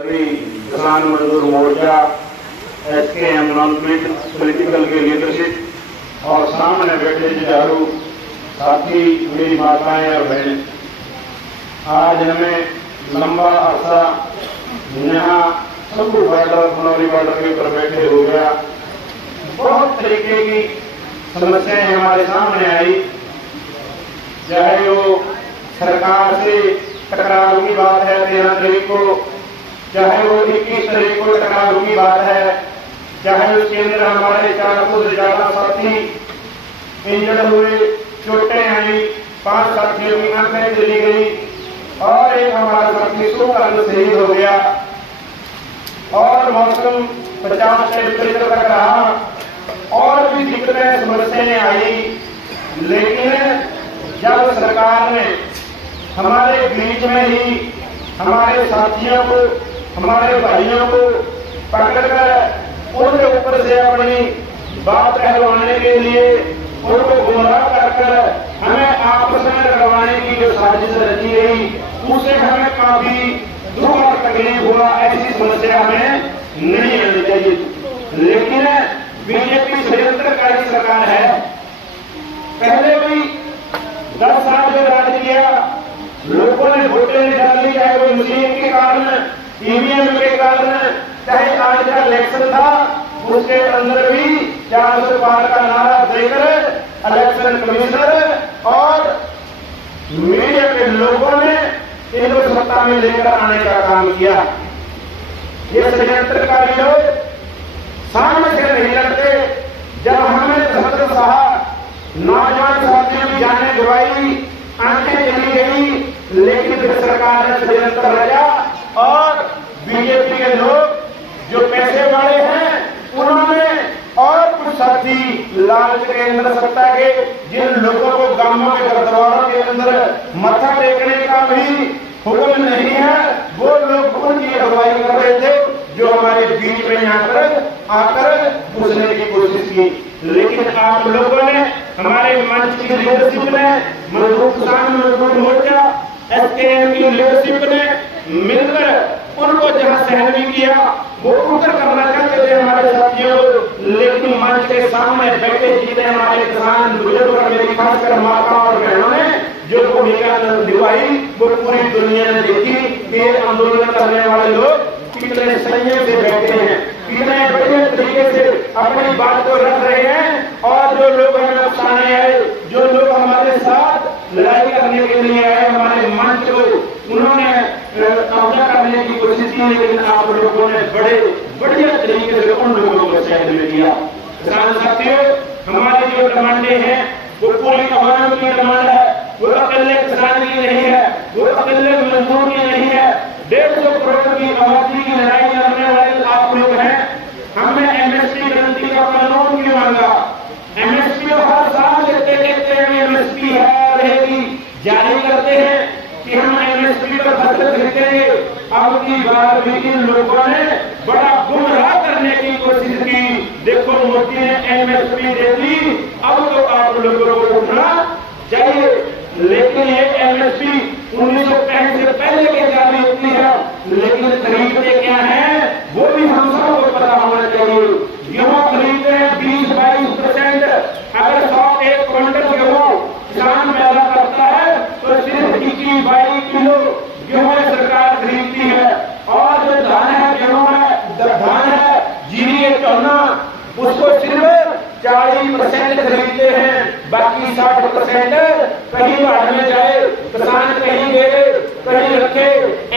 किसान मजदूर मोर्चा SKM non political के लीडरशिप और सामने बैठे जुझारू साथी मेरी माताएं और बहनें, आज हमें लंबा अरसा यहाँ शंभू बॉर्डर खनौरी बॉर्डर के ऊपर बैठे हो गया। बहुत तरीके की समस्याएं हमारे सामने आई, चाहे वो सरकार से टकराव की बात है 13 तारीख को, चाहे वो 21 तारीख को टकराव की बात है, चाहे उसके अंदर हमारे 400 से ज्यादा साथी इंजर्ड हुए, चोटें आई, 5 साथियों की आंखें चली गई और एक हमारा साथी सुखान शहीद हो गया। और मौसम 50 टेम्परेचर तक रहा और भी दिक्कतें समस्याएं आई, लेकिन जब सरकार ने हमारे बीच में ही हमारे साथियों को, हमारे भाइयों को पकड़कर उनके ऊपर से अपनी बात कहलवाने के लिए उनको गुमराह कर हमें आपस में लड़वाने की जो साजिश रची गई, उसे हमें काफी दुख और तकलीफ हुआ। ऐसी समस्या हमें नहीं आनी चाहिए, लेकिन बीजेपी षड्यंत्रकारी सरकार है। पहले भी 10 साल जो राज किया, लोगों ने वोटें नहीं डाली, चाहे वो मशीन के कारण, ईवीएम के कारण, चाहे आज का इलेक्शन था उसके अंदर भी 400 पार का नारा देकर इलेक्शन कमिश्नर और मीडिया के लोगों ने इनको सत्ता में लेकर आने का काम किया। ये षड्यंत्रकारी लोग सामने से नहीं लड़ते। जब हमने सत्र साहब नौजवान साथियों की जाने गवाई, आंखें चली गई, लेकिन फिर सरकार ने षड्यंत्र रचा और बीजेपी के लोग जो पैसे वाले हैं उन्होंने और कुछ साथी लालच के अंदर सत्ता के जिन लोगों को गांवों के गुरुद्वारों के अंदर मत्था टेकने का भी हुक्म नहीं है, वो लोग उनकी अगुवाई कर रहे थे, जो हमारे बीच में यहाँ पर आकर घुसने की कोशिश की। लेकिन आप लोगों ने, हमारे मंच की लीडरशिप ने, मजदूर किसान मजदूर मोर्चा SKM की लीडरशिप ने मिलकर उनको जहां सहन भी किया, वो उधर करना चाहते थे हमारे साथियों, लेकिन मंच के सामने बैठे जितने हमारे किसान बुजुर्ग और मेरी खासकर माता और बहनों ने जो भूमिका निभाई, वो पूरी दुनिया ने देखी कि ये आंदोलन करने वाले लोग कितने संयम से बैठे हैं, कितने बढ़िया तरीके से अपनी बात को रख रहे हैं। और जो लोग हमें उकसाने आए, जो लोग हमारे साथ लड़ाई करने के लिए आए, हमारे मंच को उन्होंने कब्जा करने की कोशिश की, लेकिन आप लोगों ने बड़े बढ़िया तरीके से उन लोगों को सहन में किया। किसान साथियों, हमारी जो डिमांडें हैं वो पूरी आवाम की डिमांड है, वो अकेले किसान की नहीं है, वो अकेले मजदूर की नहीं है। 150 करोड़ की आबादी की लड़ाई लड़ने वाले आप लोग हैं। हमने MSP क्रांति का कानून क्यों मांगा? MSP हर साल लेते कहते हैं MSP है रहेगी, जारी करते हैं कि हम MSP पर फसल खरीदेंगे। अब की बार भी इन लोगों ने बड़ा गुमराह करने की कोशिश की। देखो, मोदी ने MSP दे दी, अब तो आप लोगों को उठना चाहिए। लेकिन ये MSP 1965 से पहले की जारी होती है, लेकिन खरीदते क्या है वो भी हम सबको पता होना चाहिए। गेहूं खरीदते हैं 20-22%। अगर 101 क्विंटल गेहूं किसान पैदा करता है तो सिर्फ 21-22 किलो गेहूं सरकार खरीदती है। और जो धान है, गेहूं है, धान है, जीरी है, चौना, उसको सिर्फ 40% खरीदते हैं, बाकी 60% कहीं बाढ़ में जाए, किसान कहीं दे, कहीं रखे,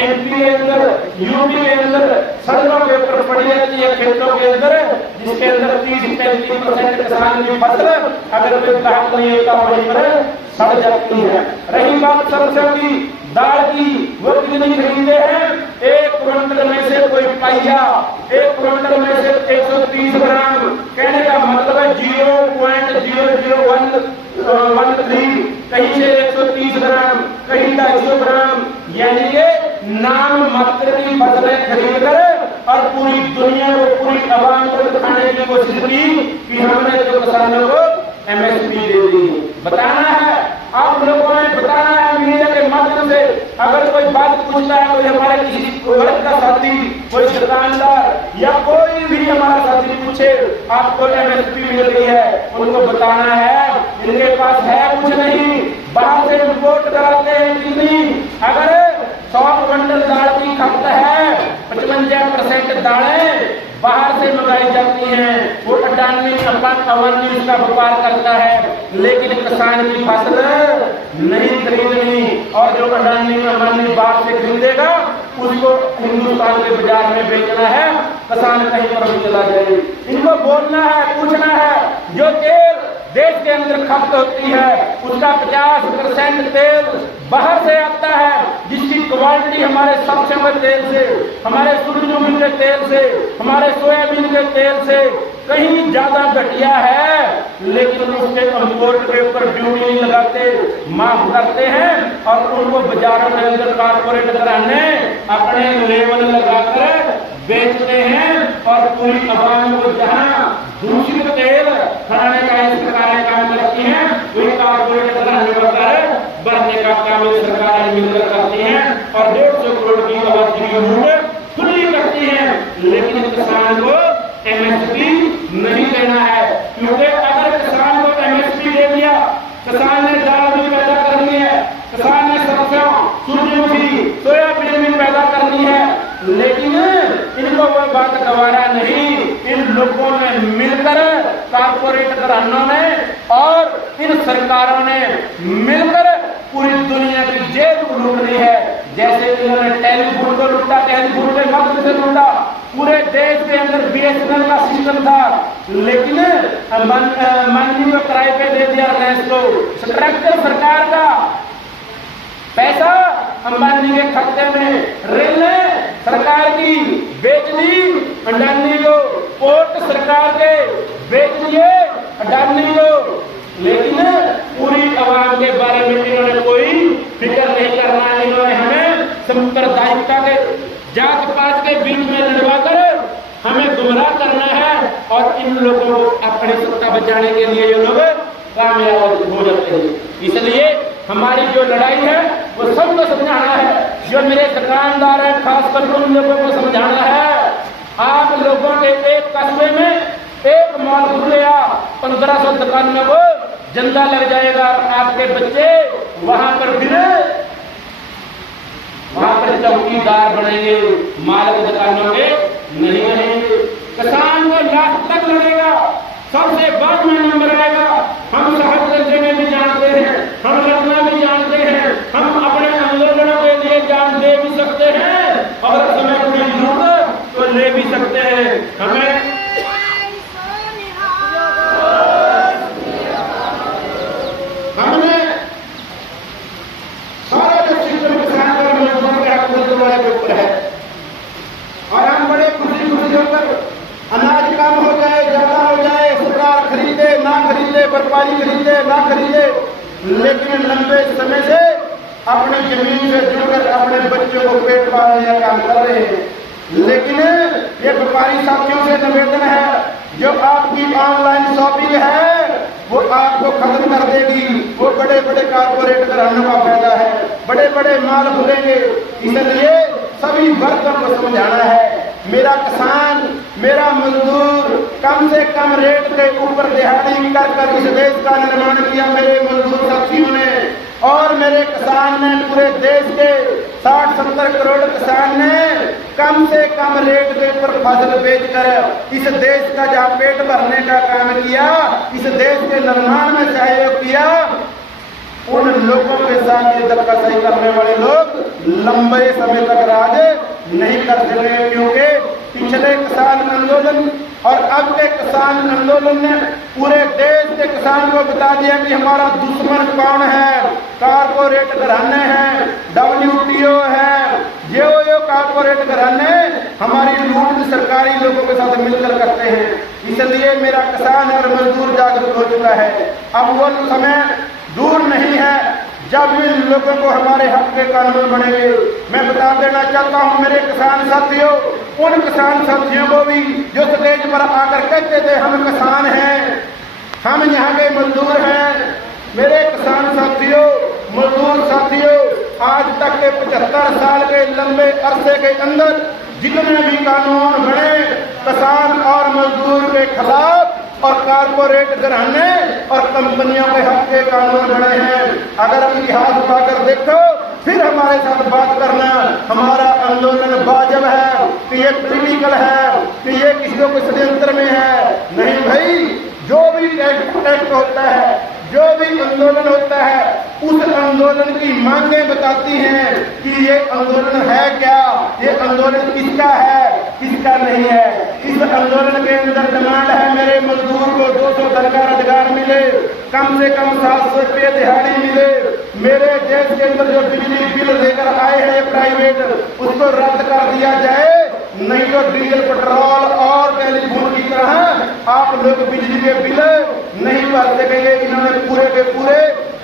MP के अंदर, UP के अंदर सड़कों के ऊपर पड़ी रहती है, खेतों के अंदर, जिसके अंदर 30-35% किसान की फसल अगर कोई काम नहीं होता वहीं पर सड़ जाती है। रही बात सरसों की दाल की, वो कितनी खरीदते हैं? 1 क्विंटल में से कोई पाइया, 1 क्विंटल में से 130 ग्राम, कहने का मतलब है 0.00113, कहीं से 130 ग्राम, कहीं 250 ग्राम, यानी कि नाम मात्र की फसलें खरीद कर और पूरी दुनिया को, पूरी आवाम को दिखाने की कोशिश की कि हमने तो किसानों को MSP दे दी। बताना है आप लोगों ने बताना है मीडिया के माध्यम से, अगर कोई बात पूछता है कोई हमारे किसी वर्ग का साथी, कोई दुकानदार या कोई भी हमारा साथी पूछे आपको एमएसपी मिल रही है, उनको बताना है इनके पास है कुछ नहीं, बाहर से रिपोर्ट कराते हैं कितनी। अगर 100 क्विंटल दाल की खपत है, 55% दालें बाहर से मंगाई जाती हैं, वो अडानी अवानी उसका व्यापार करता है, लेकिन किसान की फसल नहीं खरीदनी, और जो अडानी अवानी बाहर से खरीदेगा उसको हिंदुस्तान के बाजार में बेचना है, किसान कहीं पर भी चला जाए। इनको बोलना है, पूछना है, जो तेल देश के अंदर खपत होती है उसका 50% तेल बाहर से आता है, जिसकी क्वालिटी हमारे सरसों के तेल से, हमारे सूरजमुखी के तेल से, हमारे सोयाबीन के तेल से कहीं ज्यादा घटिया है, लेकिन उसके इंपोर्ट के ऊपर ड्यूटी नहीं लगाते, माफ करते हैं, और उनको बाजारों के अंदर कारपोरेट घराने अपने लेवल लगाकर बेचते हैं, और पूरी आवाम को जहां दूषित तेल खाने का इस प्रकार काम करती है, वही कारपोरेट घराने पर बढ़ने का काम सरकार मिलकर करती है, और 150 करोड़ की आबादी की लूट खुली करती है, लेकिन किसान को एमएसपी नहीं देना है, क्योंकि अगर किसान को एमएसपी दे दिया, किसान ने दाल भी पैदा करनी है, किसान ने सरसों, सूरजमुखी, सोयाबीन भी पैदा करनी है, लेकिन इनको वो बात गवारा नहीं। इन लोगों ने मिलकर, कारपोरेट घरानों ने और इन सरकारों ने मिलकर पूरी दुनिया की जेब लूट ली है। जैसे इन्होंने टेलीफोन को लूटा, टेलीफोन के माध्यम से लूटा, पूरे देश के अंदर बीएसएनएल का सिस्टम था, लेकिन मंडी को किराए पे दे दिया गैस को, स्ट्रक्चर सरकार का पैसा अंबानी के खाते में, रेलें सरकार की बेच दी अडानी को, पोर्ट सरकार के बेच दिए अडानी को, लेकिन पूरी आवाम के बारे में इन्होंने कोई फिक्र नहीं करना। इन्होंने हमें सांप्रदायिकता के, जात पात के बीच में लड़वाकर हमें गुमराह करना है, और इन लोगों को अपनी सत्ता बचाने के लिए ये लोग कामयाब हो जाते हैं। इसलिए हमारी जो लड़ाई है वो सबको समझाना है, जो मेरे दुकानदार है खासकर उन लोगों को समझाना है। आप लोगों के एक कस्बे में एक मॉल खुल गया, 1500 दुकान में वो जंदा लग जाएगा, आपके बच्चे वहां पर बिना वहां पर चौकीदार बनेंगे, मालिक दुकानों के नहीं रहेंगे। किसान को लाख तक लगेगा, सबसे बाद में नंबर आएगा। हम साहिबगंज में भी जानते हैं, हम लखनऊ में जानते हैं, हम अपने आंदोलनों के लिए जान दे भी सकते हैं, अगर समय पूरी जरूरत तो ले भी सकते हैं। हमें हमने सारा जो सिस्टम किसान और मजदूर के हक के ऊपर है, और हम बड़े खुशी खुशी होकर अनाज कम हो जाए, ज्यादा हो जाए, सरकार खरीदे ना खरीदे, व्यापारी खरीदे ना खरीदे, लेकिन लंबे समय से अपनी जमीन से जुड़कर अपने बच्चों को पेट पालने का काम कर रहे हैं। लेकिन ये व्यापारी साथियों से निवेदन है, जो आपकी ऑनलाइन शॉपिंग है वो आपको खत्म कर देगी, वो बड़े बड़े कारपोरेट घरानों का फायदा है, बड़े बड़े माल खुलेंगे। इसलिए सभी वर्गों को समझाना है, मेरा किसान, मेरा मजदूर कम से कम रेट के ऊपर दिहाड़ी कर इस देश का निर्माण किया मेरे मजदूर साथियों ने, और मेरे किसान ने, पूरे देश के 60-70 करोड़ किसान ने कम से कम रेट के ऊपर फसल बेचकर इस देश का जहां पेट भरने का काम किया, इस देश के निर्माण में सहयोग किया। उन लोगों के साथ ये धक्काशाही करने वाले लोग लंबे समय तक राज नहीं कर सके, क्योंकि पिछले किसान आंदोलन और अब के किसान आंदोलन ने पूरे देश के किसान को बता दिया कि हमारा दुश्मन कौन है। कारपोरेट घराने हैं, WTO है, जो कारपोरेट घराने हमारी लूट सरकारी लोगों के साथ मिलकर करते हैं। इसलिए मेरा किसान और मजदूर जागरूक हो चुका है। अब वो समय दूर नहीं है जब इन लोगों को हमारे हक के कानून बनेंगे। मैं बता देना चाहता हूं मेरे किसान साथियों, उन किसान साथियों को भी जो स्टेज पर आकर कहते थे हम किसान हैं, हम यहाँ के मजदूर हैं, मेरे किसान साथियों, मजदूर साथियों, आज तक के 75 साल के लंबे अरसे के अंदर जितने भी कानून बने किसान और मजदूर के खिलाफ और कारपोरेट घराने और कंपनियों के हक के कानून बने हैं। अगर इतिहास उठाकर देखो फिर हमारे साथ बात करना हमारा आंदोलन वाजिब है कि ये पॉलिटिकल है, कि ये किसी को षड्यंत्र में है। नहीं भाई, जो भी टेस्ट होता है, जो भी आंदोलन होता है, उस आंदोलन की मांगें बताती हैं कि ये आंदोलन है क्या, ये आंदोलन किसका है, किसका नहीं है। इस आंदोलन के अंदर डिमांड है मेरे मजदूर को 200 दिन का रोजगार मिले, कम से कम 700 रुपये दिहाड़ी मिले, मेरे देश के अंदर जो बिजली बिल लेकर आए हैं प्राइवेट उसको रद्द कर दिया जाए, नहीं तो डीजल पेट्रोल और टेलीफोन की तरह आप लोग बिजली के बिल नहीं भर सकेंगे। इन्होंने पूरे के पूरे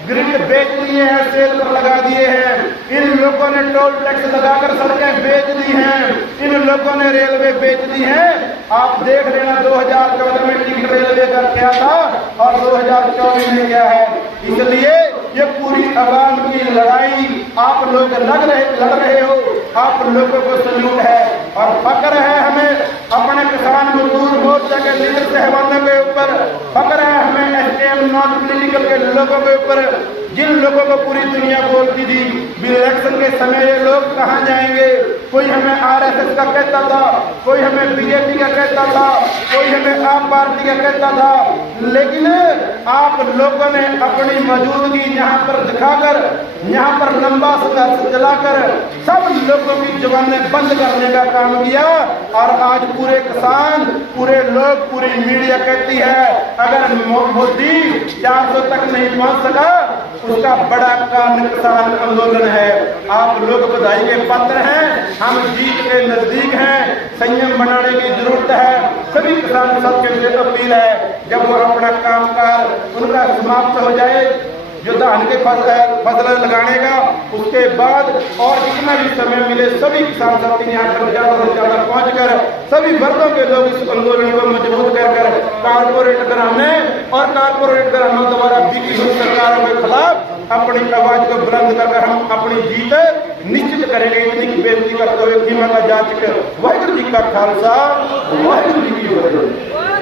ग्रिड बेच लिए हैं, सेल पर लगा दिए हैं। इन लोगों ने टोल टैक्स लगाकर सड़कें बेच दी हैं, इन लोगों ने रेलवे बेच दी है। आप देख लेना 2014 में टिकट रेलवे का क्या था और 2024 में क्या है। इसलिए ये पूरी आवाम की लड़ाई आप लोग लड़ रहे हो, आप लोगों को सल्यूट है और फक्र है हमें अपने किसान मजदूर मोर्चा के लीडर साहबानों के ऊपर, फक्र है हमें एसकेएम नॉन पॉलिटिकल के लोगों के ऊपर, जिन लोगों को पूरी दुनिया बोलती थी इलेक्शन के समय ये लोग कहाँ जाएंगे। कोई हमें आरएसएस का कहता था, कोई हमें बीजेपी का कहता था, कोई हमें आप पार्टी का कहता था, लेकिन आप लोगों ने अपनी मौजूदगी यहाँ पर दिखाकर, यहाँ पर लंबा संघर्ष चलाकर सब लोगों की जुबानें बंद करने का काम किया। और आज पूरे किसान, पूरे लोग, पूरी मीडिया कहती है अगर मोदी 400 तक नहीं पहुंच सका उसका बड़ा कारण किसान आंदोलन है। आप लोग बधाई के पात्र हैं, हम जीत के नजदीक हैं, संयम बनाने की जरूरत है। सभी किसान सबके लिए अपील है जब वो अपना कामकाज उनका समाप्त हो जाए, जो धान के फसल लगाने का, उसके बाद और जितना भी समय मिले सभी किसान साथी यहाँ पर ज्यादा से ज्यादा पहुंचकर सभी वर्गों के लोग इस आंदोलन को मजबूत कर कारपोरेट घराने और कारपोरेट घरानों द्वारा बिकी हुई सरकारों के खिलाफ अपनी आवाज को बुलंद कर हम अपनी जीत निश्चित करेंगे। इतनी बेनती करते हुए खीमा का जांच कर वाहिगुरू जी का खालसा, वाहिगुरू जी की फतेह।